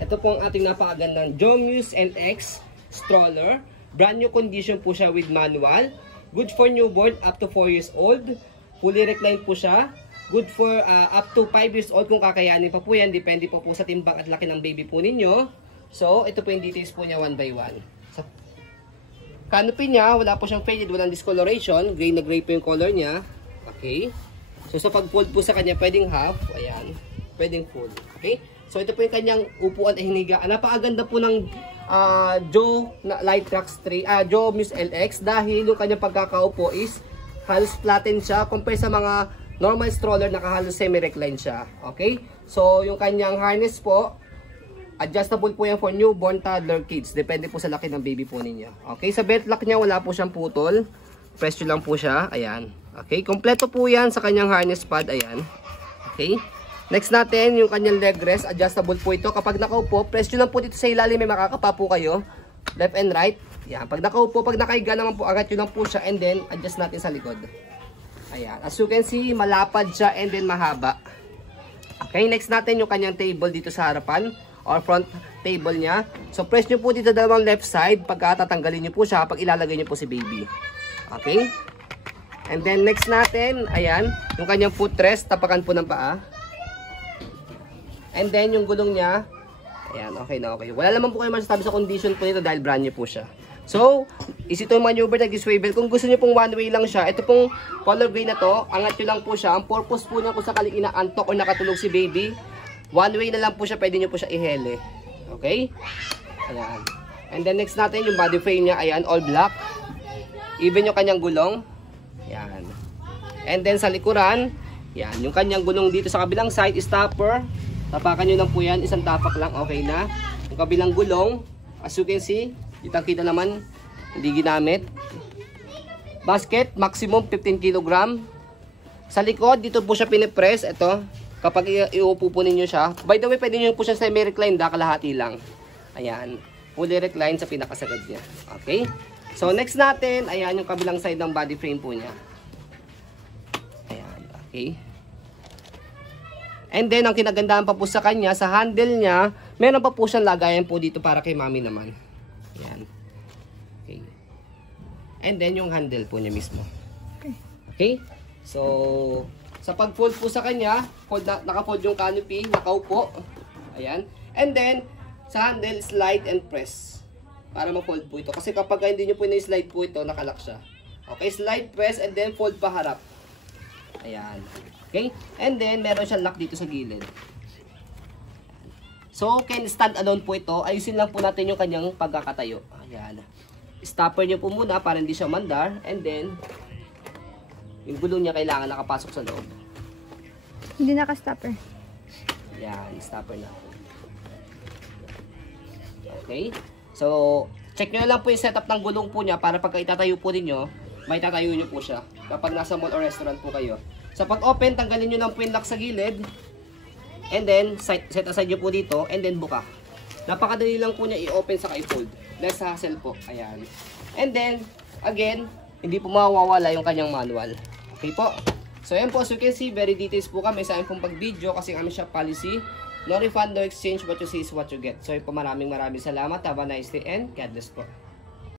Ito po ang ating napakagandang Jomuse NX stroller. Brand new condition po siya with manual. Good for newborn up to 4 years old. Fully reclined po siya. Good for up to 5 years old kung kakayanin pa po yan. Depende po sa timbang at laki ng baby po ninyo. So, ito po yung details po niya one by one. So, canopy niya, wala po siyang faded, walang discoloration. Gray na gray po yung color niya. Okay. So, sa pag-fold po sa kanya, pwedeng half. Ayan. Pwedeng full. Okay. So, ito po yung kanyang upuan at hinigaan. Napakaganda po ng Jomuse LX dahil yung kanyang pagkakaupo is halos flatten siya compare sa mga normal stroller na halos semi-recline siya. Okay? So, yung kanyang harness po, adjustable po yan for newborn, toddler, kids. Depende po sa laki ng baby po ninyo. Okay? Sa belt lock niya, wala po siyang putol. Press nyo lang po siya. Ayan. Okay? Kompleto po yan sa kanyang harness pad. Ayan. Okay? Next natin, yung kanyang leg rest, adjustable po ito. Kapag nakaupo, press nyo lang po dito sa ilalim, may makakapa po kayo. Left and right. Yan. Pag nakaupo, pag nakaiga naman po, angat nyo lang po siya and then adjust natin sa likod. Ayan. As you can see, malapad siya and then mahaba. Okay, next natin yung kanyang table dito sa harapan or front table niya. So, press nyo po dito dalawang left side pagka tatanggalin nyo po siya pag ilalagay nyo po si baby. Okay? And then next natin, ayan, yung kanyang footrest, tapakan po ng paa. And then, yung gulong niya, ayan, okay na okay. Wala naman po kayo masasabi sa condition po nito dahil brand new po siya. So, easy to maneuver, nag-swivel. Kung gusto niyo pong one way lang siya, ito pong color gray na to, angat nyo lang po siya. Ang purpose po niya kung sakaling inaantok o nakatulog si baby, one way na lang po siya, pwede nyo po siya ihele. Okay? Ayan. And then, next natin, yung body frame niya, ayan, all black. Even yung kanyang gulong. Ayan. And then, sa likuran, ayan, yung kanyang gulong dito sa kabilang side, stopper. Tapakan nyo lang po yan, isang tapak lang, okay na. Yung kabilang gulong, as you can see, kitang-kita naman, hindi ginamit. Basket, maximum 15 kg. Sa likod, dito po siya pinipress, ito, kapag iupo po ninyo siya. By the way, pwede nyo po siya semi-recline, kalahati lang. Ayan, fully recline sa pinakasagad niya. Okay? So, next natin, ayan yung kabilang side ng body frame po niya. Ayan, okay. And then, ang kinagandahan pa po sa kanya, sa handle niya, meron pa po siyang lagayan po dito para kay mami naman. Ayan. Okay. And then, yung handle po niya mismo. Okay. Okay? So, sa pag-fold po sa kanya, naka-fold yung canopy, nakaupo. Ayan. And then, sa handle, slide and press. Para ma-fold po ito. Kasi kapag hindi nyo po na-slide po ito, nakalock siya. Okay, slide, press, and then fold pa harap. Ayan. Okay? And then, meron siyang lock dito sa gilid. So, can stand alone po ito. Ayusin lang po natin yung kanyang pagkakatayo. Ayan. Stopper nyo po muna para hindi siya mandar. And then, yung gulong niya kailangan nakapasok sa loob. Hindi naka-stopper. Ayan, stopper na. Okay? So, check nyo lang po yung setup ng gulong po niya para pagka itatayo po ninyo, may tatayo nyo po siya. Kapag nasa mall or restaurant po kayo. Sa pag-open, tanggalin nyo lang po yung lock sa gilid. And then, set aside nyo po dito. And then, buka. Napakadali lang po niya i-open sa i-fold. Less hassle po. Ayan. And then, again, hindi po mawawala yung kanyang manual. Okay po? So, ayan po. As you can see, very details po kami sa amin pong pag-video kasi kami siya policy. No refund, no exchange. What you see is what you get. So, ayan po. Maraming salamat. Have a nice day and God bless po.